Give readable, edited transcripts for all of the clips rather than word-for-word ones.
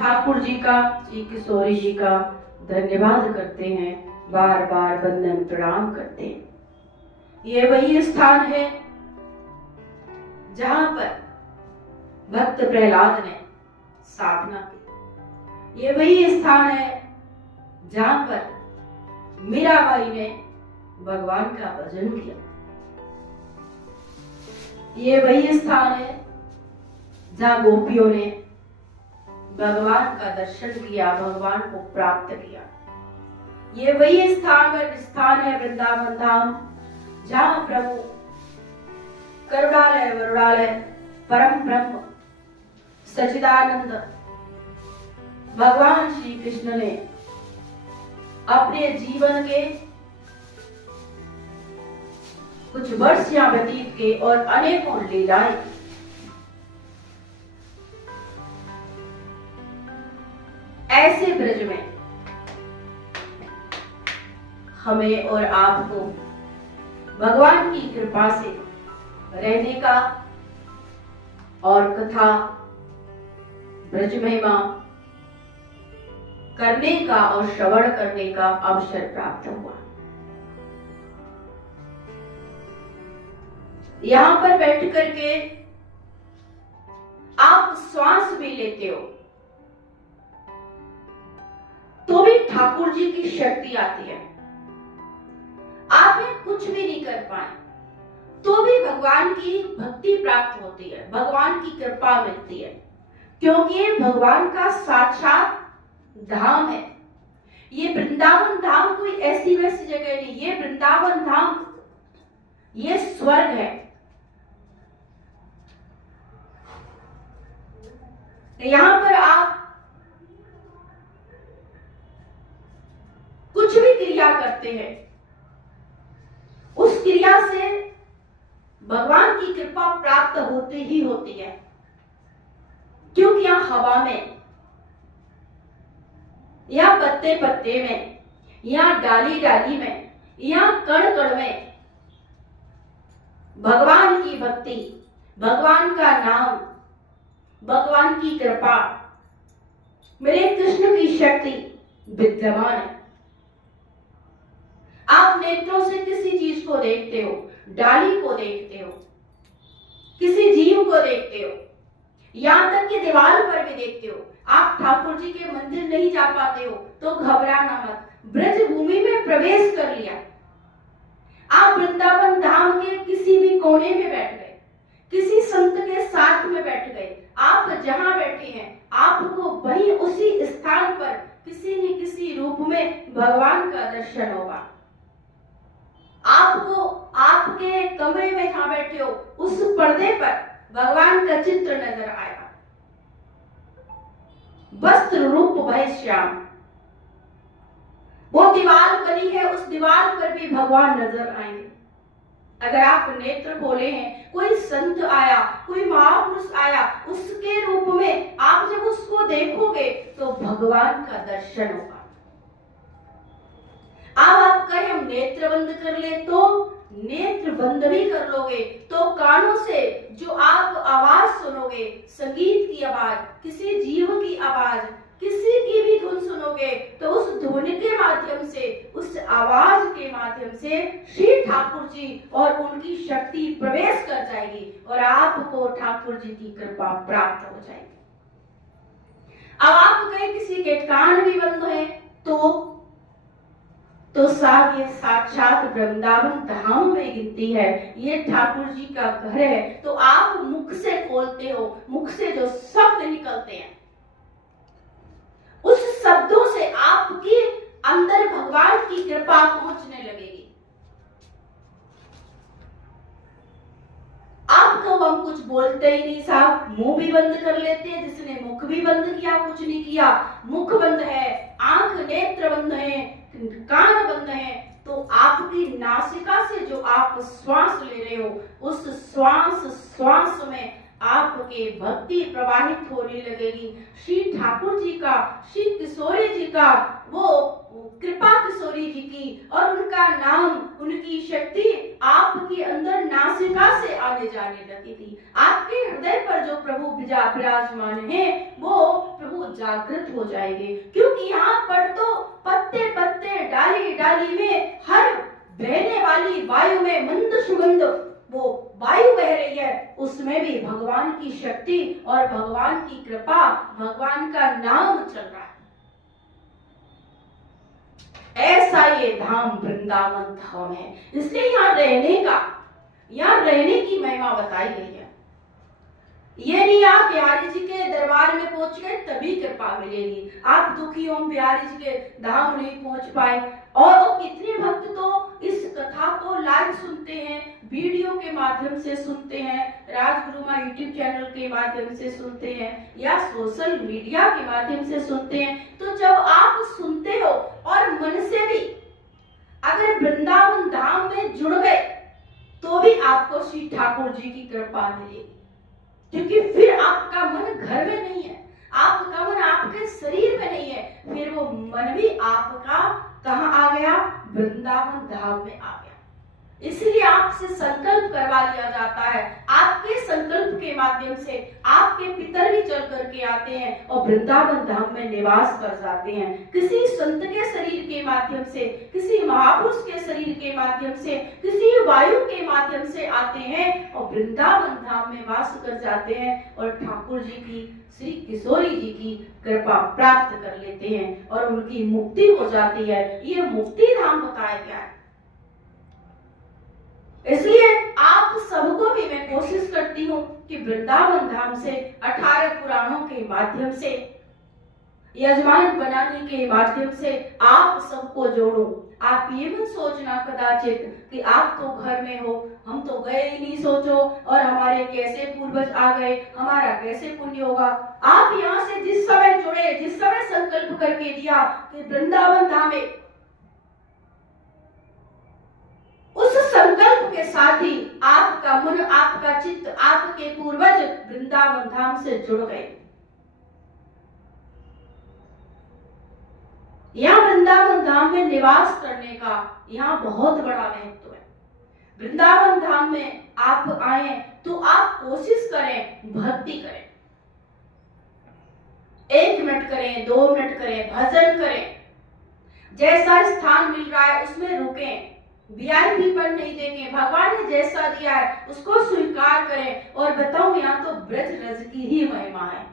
ठाकुर जी का, श्री किशोरी जी का धन्यवाद करते हैं, बार बार वंदन प्रणाम करते हैं। ये वही स्थान है जहां पर भक्त प्रहलाद ने साधना की। ये वही स्थान है जहां पर मीराबाई ने भगवान का भजन किया। ये वही स्थान है जहां गोपियों ने भगवान का दर्शन किया, भगवान को प्राप्त किया। ये वही स्थान है वृंदावन धाम, जहां प्रभु करुणालय वरुणालय परम ब्रह्म सच्चिदानंद भगवान श्री कृष्ण ने अपने जीवन के कुछ वर्ष यहाँ व्यतीत किए और अनेकों लीलाएं। ऐसे ब्रज में हमें और आपको भगवान की कृपा से रहने का और कथा ब्रज महिमा करने का और श्रवण करने का अवसर प्राप्त हुआ। यहां पर बैठ करके आप श्वास भी लेते हो तो भी ठाकुर जी की शक्ति आती है। आप कुछ भी नहीं कर पाए तो भी भगवान की भक्ति प्राप्त होती है, भगवान की कृपा मिलती है, क्योंकि ये भगवान का साक्षात धाम है। ये वृंदावन धाम कोई ऐसी वैसी जगह नहीं, ये वृंदावन धाम ये स्वर्ग है। यहां पर आप कुछ भी क्रिया करते हैं, उस क्रिया से भगवान की कृपा प्राप्त होती ही होती है, क्योंकि यहां हवा में, या पत्ते पत्ते में, या डाली डाली में, या कण कण में भगवान की भक्ति, भगवान का नाम, भगवान की कृपा, मेरे कृष्ण की शक्ति विद्यमान है। आप नेत्रों से किसी चीज को देखते हो, डाली को देखते हो, किसी जीव को देखते हो, यहां तक कि दीवार पर भी देखते हो। आप ठाकुर जी के मंदिर नहीं जा पाते हो तो घबराना मत, ब्रज भूमि में प्रवेश कर लिया। आप वृंदावन धाम के किसी भी कोने में बैठ गए, किसी संत के साथ में बैठ गए, आप जहां बैठे हैं आपको वहीं उसी स्थान पर किसी न किसी रूप में भगवान का दर्शन होगा। आपको आपके कमरे में जहां बैठे हो उस पर्दे पर भगवान का चित्र नजर आएगा। वस्त्र रूप भय श्याम, वो दीवार बनी है, उस दीवार पर भी भगवान नजर आएंगे। अगर आप नेत्र खोले हैं, कोई संत आया, कोई महापुरुष आया, उसके रूप में आप जब उसको देखोगे तो भगवान का दर्शन होगा। अब आप कहें हम नेत्र बंद कर ले तो नेत्र बंद भी कर लोगे तो कानों से जो आप आवाज सुनोगे, संगीत की आवाज, किसी जीव की आवाज, किसी की भी धुन सुनोगे तो उस धुन के माध्यम से, उस आवाज के माध्यम से श्री ठाकुर जी और उनकी शक्ति प्रवेश कर जाएगी और आपको ठाकुर जी की कृपा प्राप्त हो जाएगी। अब आप कहें किसी के कान भी बंद है तो साहब ये साक्षात वृंदावन धाम में गिनती है, ये ठाकुर जी का घर है। तो आप मुख से खोलते हो, मुख से जो शब्द निकलते हैं उस शब्दों से आपकी अंदर भगवान की कृपा पहुंचने लगेगी। आपको हम कुछ बोलते ही नहीं साहब, मुंह भी बंद कर लेते हैं। जिसने मुख भी बंद किया कुछ नहीं किया, मुख बंद है, आंख नेत्र बंद है, कान बंद है, तो आपकी नासिका से जो आप श्वास ले रहे हो उस श्वास में आपके भक्ति प्रवाहित होने लगेगी। श्री ठाकुर जी का, श्री किशोरी जी का वो कृपा किशोरी जी की और उनका नाम, उनकी शक्ति आपके अंदर नासिका से आने जाने लगी थी। आपके हृदय पर जो प्रभु विराजमान है वो प्रभु जागृत हो जाएंगे, क्योंकि यहाँ पर तो पत्ते पत्ते डाली डाली में हर बहने वाली वायु में मंद सुगंध वो वायु बह रही है, उसमें भी भगवान की शक्ति और भगवान की कृपा, भगवान का नाम चल रहा है। ऐसा ये धाम वृंदावन धाम है, इसलिए यहाँ रहने की महिमा बताई गई है। ये नहीं आप बिहारी जी के दरबार में पहुंच गए तभी कृपा मिलेगी, आप दुखी हो बिहारी जी के धाम नहीं पहुंच पाए। और कितने भक्त तो इस कथा को लाइव सुनते हैं, वीडियो के माध्यम से सुनते हैं, राजगुरु मां यूट्यूब चैनल के माध्यम से सुनते हैं या सोशल मीडिया के माध्यम से सुनते हैं। तो जब आप सुनते हो और मन से भी अगर वृंदावन धाम में जुड़ गए तो भी आपको श्री ठाकुर जी की कृपा मिलेगी, क्योंकि फिर आपका मन घर में नहीं है, आपका मन आपके शरीर में नहीं है, फिर वो मन भी आपका कहाँ आ गया, वृंदावन धाम में आ गया। इसलिए आपसे संकल्प करवा लिया जाता है, आपके संकल्प के माध्यम से आपके पितर भी चल करके आते हैं और वृंदावन धाम में निवास कर जाते हैं। किसी संत के शरीर के माध्यम से, किसी महापुरुष के शरीर के माध्यम से, किसी वायु के माध्यम से आते हैं और वृंदावन धाम में वास कर जाते हैं और ठाकुर जी की, श्री किशोरी जी की कृपा प्राप्त कर लेते हैं और उनकी मुक्ति हो जाती है। ये मुक्ति धाम बताया गया है। इसलिए आप सबको भी मैं कोशिश करती हूँ कि वृंदावन धाम से 18 पुराणों के माध्यम से, यजमान बनाने के माध्यम से आप सबको जोड़ो। आप ये मत सोचना कदाचित कि आप तो घर में हो, हम तो गए ही नहीं, सोचो और हमारे कैसे पूर्वज आ गए, हमारा कैसे पुण्य होगा। आप यहाँ से जिस समय जुड़े, जिस समय संकल्प करके दिया कि वृंदावन धाम में, उस संकल्प के साथ ही आपका मन, आपका चित्त, आपके पूर्वज वृंदावन धाम से जुड़ गए। यहाँ वृंदावन धाम में निवास करने का यहाँ बहुत बड़ा महत्व है। वृंदावन धाम में आप आए तो आप कोशिश करें, भक्ति करें, 1 मिनट करें, 2 मिनट करें, भजन करें, जैसा स्थान मिल रहा है उसमें रुकें, VIP पर नहीं देंगे, भगवान ने जैसा दिया है उसको स्वीकार करें। और बताऊं यहाँ तो ब्रज रज की ही महिमा है।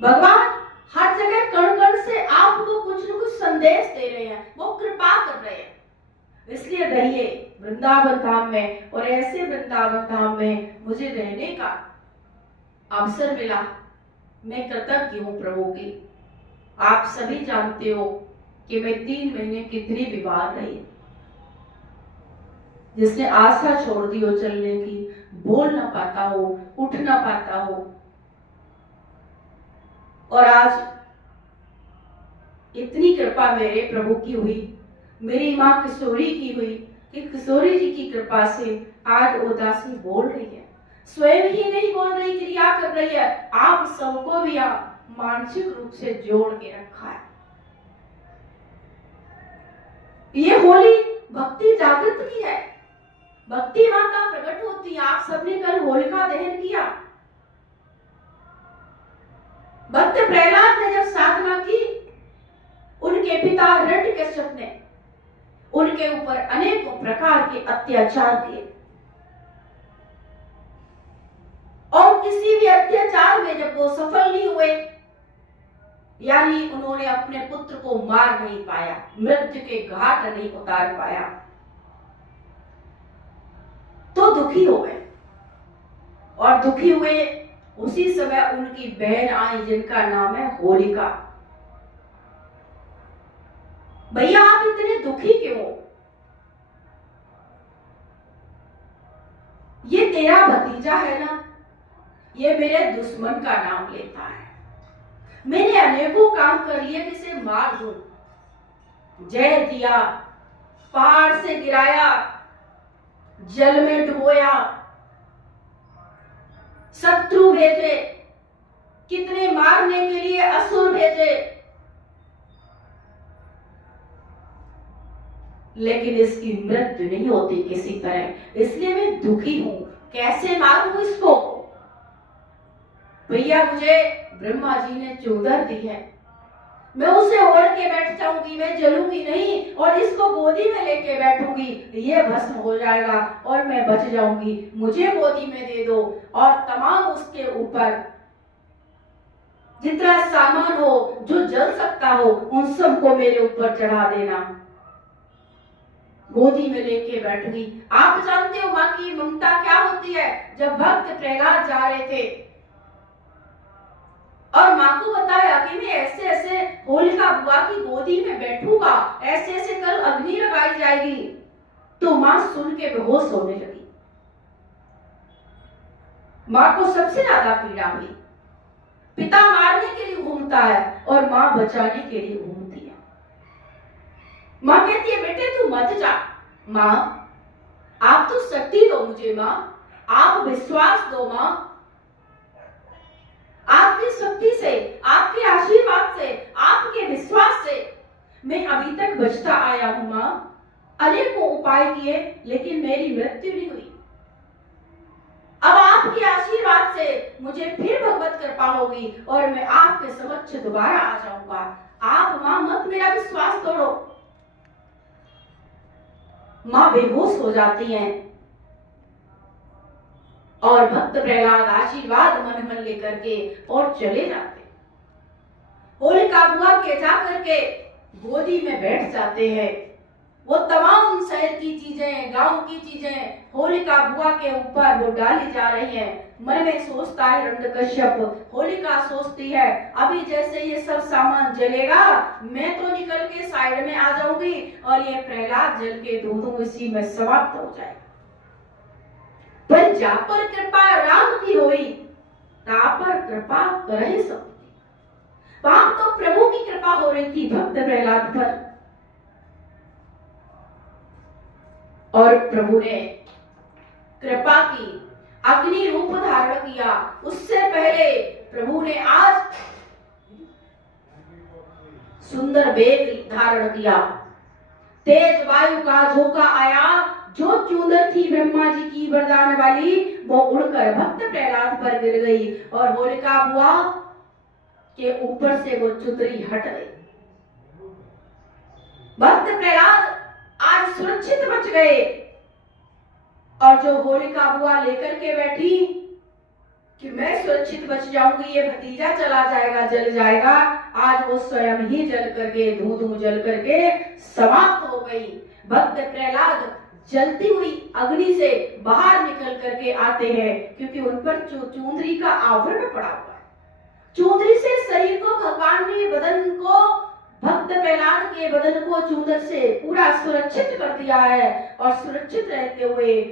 भगवान हर जगह कण कण से आपको कुछ न कुछ संदेश दे रहे हैं, वो कृपा कर रहे हैं। इसलिए रहिए वृंदावन धाम में, और ऐसे वृंदावन धाम में मुझे रहने का अवसर मिला, मैं कृतज्ञ हूँ प्रभु की। आप सभी जानते हो कि मैं 3 महीने कितनी बीमार रही, जिसने आशा छोड़ दी हो चलने की, बोल ना पाता हो, उठ ना पाता हो, और आज इतनी कृपा मेरे प्रभु की हुई, मेरी माँ किशोरी की हुई कि किशोरी जी की कृपा से आज उदासी बोल रही है। स्वयं ही नहीं बोल रही, क्रिया कर रही है, आप सबको भी मानसिक रूप से जोड़ के रखा है। ये होली भक्ति जागृत की है, भक्ति माता प्रकट होती है। आप सबने कल होलिका दहन किया। भक्त प्रहलाद ने जब साधना की, उनके पिता हिरण्यकश्यप ने उनके ऊपर अनेकों प्रकार के अत्याचार किए, और किसी भी अत्याचार में जब वो सफल नहीं हुए, यानी उन्होंने अपने पुत्र को मार नहीं पाया, मृत्यु के घाट नहीं उतार पाया, तो दुखी हो गए। और दुखी हुए उसी समय उनकी बहन आई जिनका नाम है होलिका। भैया आप इतने दुखी क्यों? ये तेरा भतीजा है ना, ये मेरे दुश्मन का नाम लेता है। मैंने अनेकों काम कर लिए कि इसे मार दूं, जहर दिया, पहाड़ से गिराया, जल में डुबोया, शत्रु भेजे, कितने मारने के लिए असुर भेजे, लेकिन इसकी मृत्यु नहीं होती किसी तरह। इसलिए मैं दुखी हूं, कैसे मारूं इसको। भैया मुझे ब्रह्मा जी ने चूंदर दी है, मैं उसे ओढ़ के बैठ जाऊंगी, मैं जलूंगी नहीं और इसको गोदी में लेके बैठूंगी, ये भस्म हो जाएगा और मैं बच जाऊंगी, मुझे गोदी में दे दो और तमाम उसके ऊपर जितना सामान हो जो जल सकता हो उन सबको मेरे ऊपर चढ़ा देना। गोदी में लेके बैठ गई। आप जानते हो माँ की ममता क्या होती है। जब भक्त प्रहलाद जा रहे थे और माँ को बताया कि मैं ऐसे ऐसे होलिका बुआ की गोदी में बैठूंगा, ऐसे ऐसे कल अग्नि लगाई जाएगी, तो माँ सुन के बेहोश होने लगी। माँ को सबसे ज्यादा पीड़ा हुई। पिता मारने के लिए घूमता है और माँ बचाने के लिए घूमती है। माँ कहती है बेटे तू मत जा। माँ आप तो शक्ति दो मुझे, माँ आप विश्वास दो, माँ आपकी शक्ति से, आपके आशीर्वाद से, आपके विश्वास से मैं अभी तक बचता आया हूं। माँ अनेकों उपाय किए लेकिन मेरी मृत्यु नहीं हुई। अब आपके आशीर्वाद से मुझे फिर भगवत कृपा होगी और मैं आपके समक्ष दोबारा आ जाऊंगा। आप माँ मत मेरा विश्वास तोड़ो। माँ बेहोश हो जाती हैं और भक्त प्रहलाद आशीर्वाद मन मन लेकर के और चले जाते। होलिका बुआ के जा करके गोदी में बैठ जाते हैं। वो तमाम शहर की चीजें, गांव की चीजें होलिका बुआ के ऊपर वो डाली जा रही हैं। मन में सोचता है हिरण्यकश्यप, होलिका सोचती है अभी जैसे ये सब सामान जलेगा मैं तो निकल के साइड में आ जाऊंगी और ये प्रहलाद जल के दूधों इसी में समाप्त हो जाएगा। पर जा पर कृपा राम की हुई, ता पर कृपा करे सब। वहां तो प्रभु की कृपा हो रही थी भक्त प्रहलाद पर, और प्रभु ने कृपा की, अग्नि रूप धारण किया। उससे पहले प्रभु ने आज सुंदर वेग धारण किया। तेज वायु का झोंका आया, जो चूंदर थी ब्रह्मा जी की वरदान वाली वो उड़कर भक्त प्रहलाद पर गिर गई और होलिका बुआ के ऊपर से वो चुंदरी हट गई। भक्त प्रहलाद आज सुरक्षित बच गए और जो होलिका बुआ लेकर के बैठी कि मैं सुरक्षित बच जाऊंगी, ये भतीजा चला जाएगा, जल जाएगा, आज वो स्वयं ही जल करके धू जल करके समाप्त हो गई। भक्त प्रहलाद जलती हुई अग्नि से बाहर निकल करके आते हैं क्योंकि उन पर चूंदरी का आवरण पड़ा हुआ है। चूंदरी से शरीर को भगवान ने बदन को, भक्त प्रहलाद के बदन को चूंदर से पूरा सुरक्षित कर दिया है और सुरक्षित रहते हुए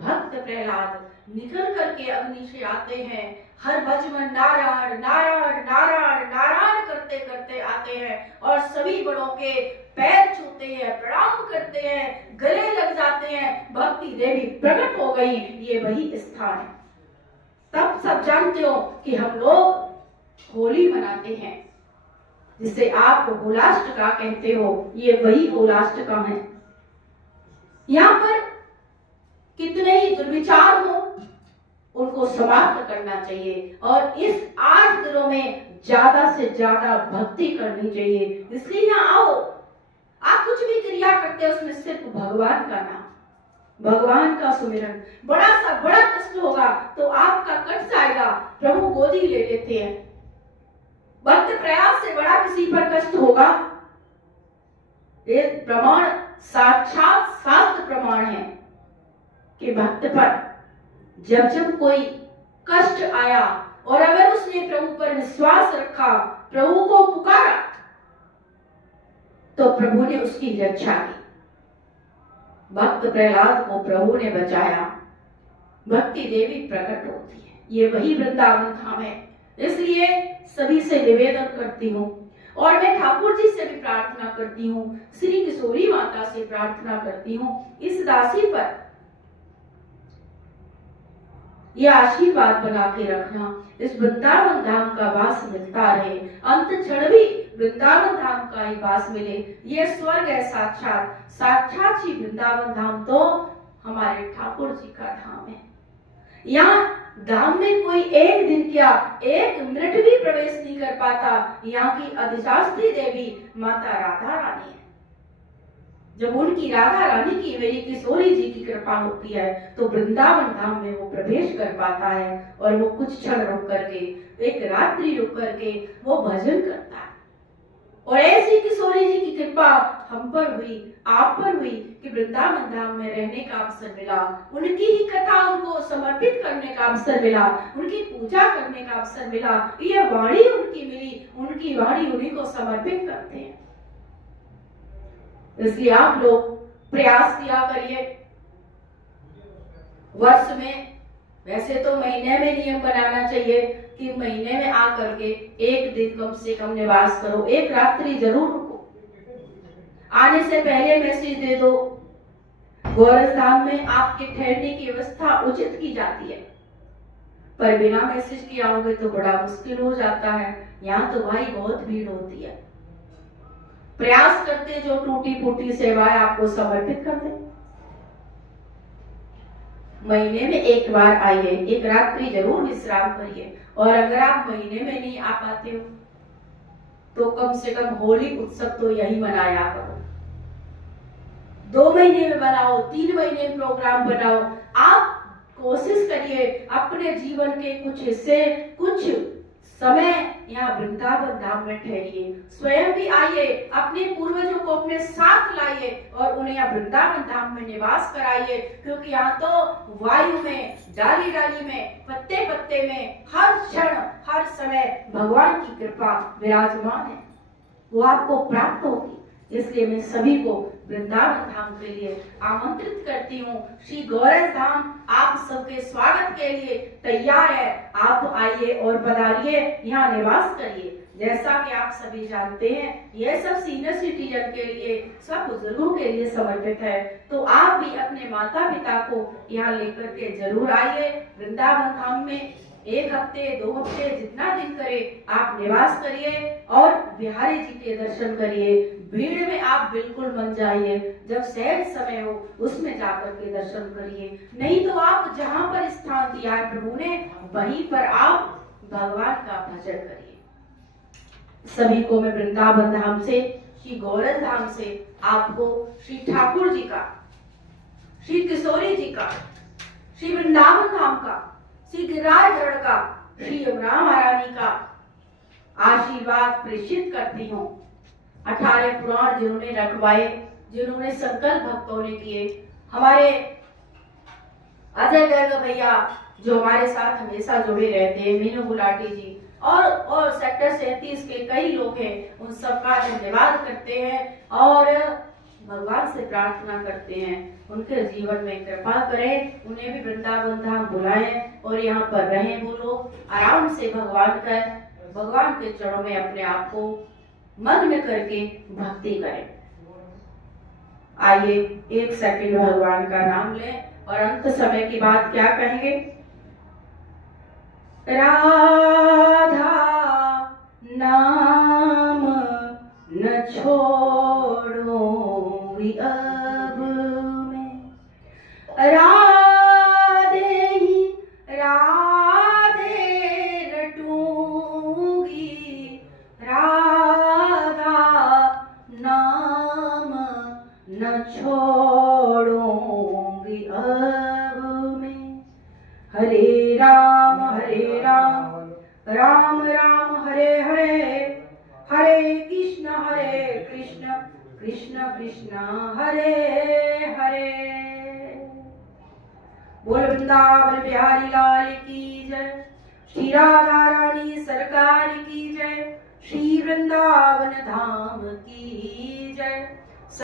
भक्त प्रहलाद निकल करके अग्नि से आते हैं। हर भज में नारायण नारायण नारायण नारायण करते करते आते हैं और सभी बड़ों के पैर छूते हैं, प्रणाम करते हैं, गले लग जाते हैं। भक्ति देवी प्रकट हो गई, ये वही स्थान है। तब सब जानते हो कि हम लोग होली मनाते हैं जिसे आप होलाष्टका कहते हो, ये वही होलाष्टका है। यहाँ पर कितने ही दुर्विचार हो उनको समाप्त करना चाहिए और इस 8 दिनों में ज्यादा से ज्यादा भक्ति करनी चाहिए। इसलिए यहाँ आओ, आप कुछ भी क्रिया करते हो उसमें सिर्फ भगवान का नाम, भगवान का सुमिरन। बड़ा सा बड़ा कष्ट होगा तो आपका कट जाएगा, प्रभु गोदी ले लेते हैं। भक्त प्रयास से बड़ा किसी पर कष्ट होगा, ये प्रमाण साक्षात शास्त्र प्रमाण है कि भक्त पर जब जब कोई कष्ट आया और अगर उसने प्रभु पर विश्वास रखा, प्रभु को पुकारा, तो प्रभु ने उसकी रक्षा की। भक्त प्रहलाद को प्रभु ने बचाया। भक्ति देवी प्रकट होती है, ये वही वृंदावन धाम है। इसलिए सभी से निवेदन करती हूँ और मैं ठाकुर जी से भी प्रार्थना करती हूँ, श्री किशोरी माता से प्रार्थना करती हूँ, इस दासी पर ये आशीर्वाद बना के रखना, इस वृंदावन धाम का वास मिलता रहे, अंत क्षण भी वृंदावन धाम का ही वास मिले। ये स्वर्ग है साक्षात, साक्षात ही वृंदावन धाम तो हमारे ठाकुर जी का धाम है। यहाँ धाम में कोई एक दिन क्या, एक मिनट भी प्रवेश नहीं कर पाता। यहाँ की अधिशास्त्री देवी माता राधा रानी है। जब उनकी राधा रानी की, मेरी किशोरी जी की कृपा होती है तो वृंदावन धाम में वो प्रवेश कर पाता है और वो कुछ क्षण रुक करके, एक रात्रि रुक करके वो भजन करता है। और ऐसी किशोरी जी की कृपा हम पर हुई, आप पर हुई कि वृंदावन धाम में रहने का अवसर मिला, उनकी ही कथा उनको समर्पित करने का अवसर मिला, उनकी पूजा करने का अवसर मिला। ये वाणी उनकी मिली, उनकी वाणी उन्हीं को समर्पित करते हैं। इसलिए आप लोग प्रयास किया करिए। वर्ष में, वैसे तो महीने में नियम बनाना चाहिए कि महीने में आकर के एक दिन कम से कम निवास करो, एक रात्रि जरूर रुको। आने से पहले मैसेज दे दो। गोरख धाम में आपके ठहरने की व्यवस्था उचित की जाती है, पर बिना मैसेज किए आओगे तो बड़ा मुश्किल हो जाता है। यहाँ तो भाई बहुत भीड़ होती है। प्रयास करते जो टूटी फूटी सेवाएं आपको समर्पित कर दे। महीने में एक बार आइए, एक रात्रि जरूर विश्राम करिए। और अगर आप महीने में नहीं आ पाते हो तो कम से कम होली उत्सव तो यही मनाया करो। 2 महीने में बनाओ, 3 महीने में प्रोग्राम बनाओ। आप कोशिश करिए अपने जीवन के कुछ हिस्से, कुछ समय यहाँ वृंदावन धाम में ठहरिए। स्वयं भी आइए, अपने पूर्वजों को अपने साथ लाइए और उन्हें यहाँ वृंदावन धाम में निवास कराइए। क्योंकि यहाँ तो वायु में, डाली डाली में, पत्ते पत्ते में, हर क्षण हर समय भगवान की कृपा विराजमान है, वो आपको प्राप्त होगी। इसलिए मैं सभी को वृंदावन धाम के लिए आमंत्रित करती हूँ। श्री गौरव धाम आप सबके स्वागत के लिए तैयार है। आप आइए और पधारिए, यहाँ निवास करिए। जैसा कि आप सभी जानते हैं, यह सब सीनियर सिटीजन के लिए, सब बुजुर्गों के लिए समर्पित है। तो आप भी अपने माता पिता को यहाँ लेकर के जरूर आइए। वृंदावन धाम में 1 हफ्ते 2 हफ्ते जितना दिन करे आप निवास करिए और बिहारी जी के दर्शन करिए। भीड़ में आप बिल्कुल मत जाइए, जब सहज समय हो उसमें जाकर के दर्शन करिए। नहीं तो आप जहाँ पर स्थान दिया है प्रभु ने, वहीं पर आप भगवान का भजन करिए। सभी को मैं वृंदावन धाम से, श्री गौरव धाम से आपको श्री ठाकुर जी का, श्री किशोरी जी का, श्री वृंदावन धाम का, श्री गिरिराज का, श्री यमुना महारानी का आशीर्वाद प्रेषित करती हूँ। 18 पुराण जिन्होंने रखवाए, जिन्होंने संकल्प भक्तों ने किए, हमारे अजय गर्ग भैया जो हमारे साथ हमेशा जुड़े रहते हैं, मीनू गुलाटी जी और सेक्टर 37 के कई लोग हैं, उन सबका धन्यवाद करते हैं और भगवान से प्रार्थना करते हैं उनके जीवन में कृपा करें, उन्हें भी वृंदावन धाम बुलाएं और यहाँ पर रहें। वो लोग आराम से भगवान के चरणों में अपने आप को मग्न करके भक्ति करें। आइए 1 सेकंड भगवान का नाम लें और अंत समय की बात क्या कहेंगे। राधा नाम न छोड़ूंगी अब मैं, राधे ही राधे रटूंगी, राधा नाम न छोड़ूंगी अब मैं। हरे राम राम राम हरे हरे, हरे कृष्ण कृष्ण कृष्ण हरे हरे। बोल वृंदावन बिहारी लाल की जय, श्री राधा रानी सरकार की जय, श्री वृंदावन धाम की जय।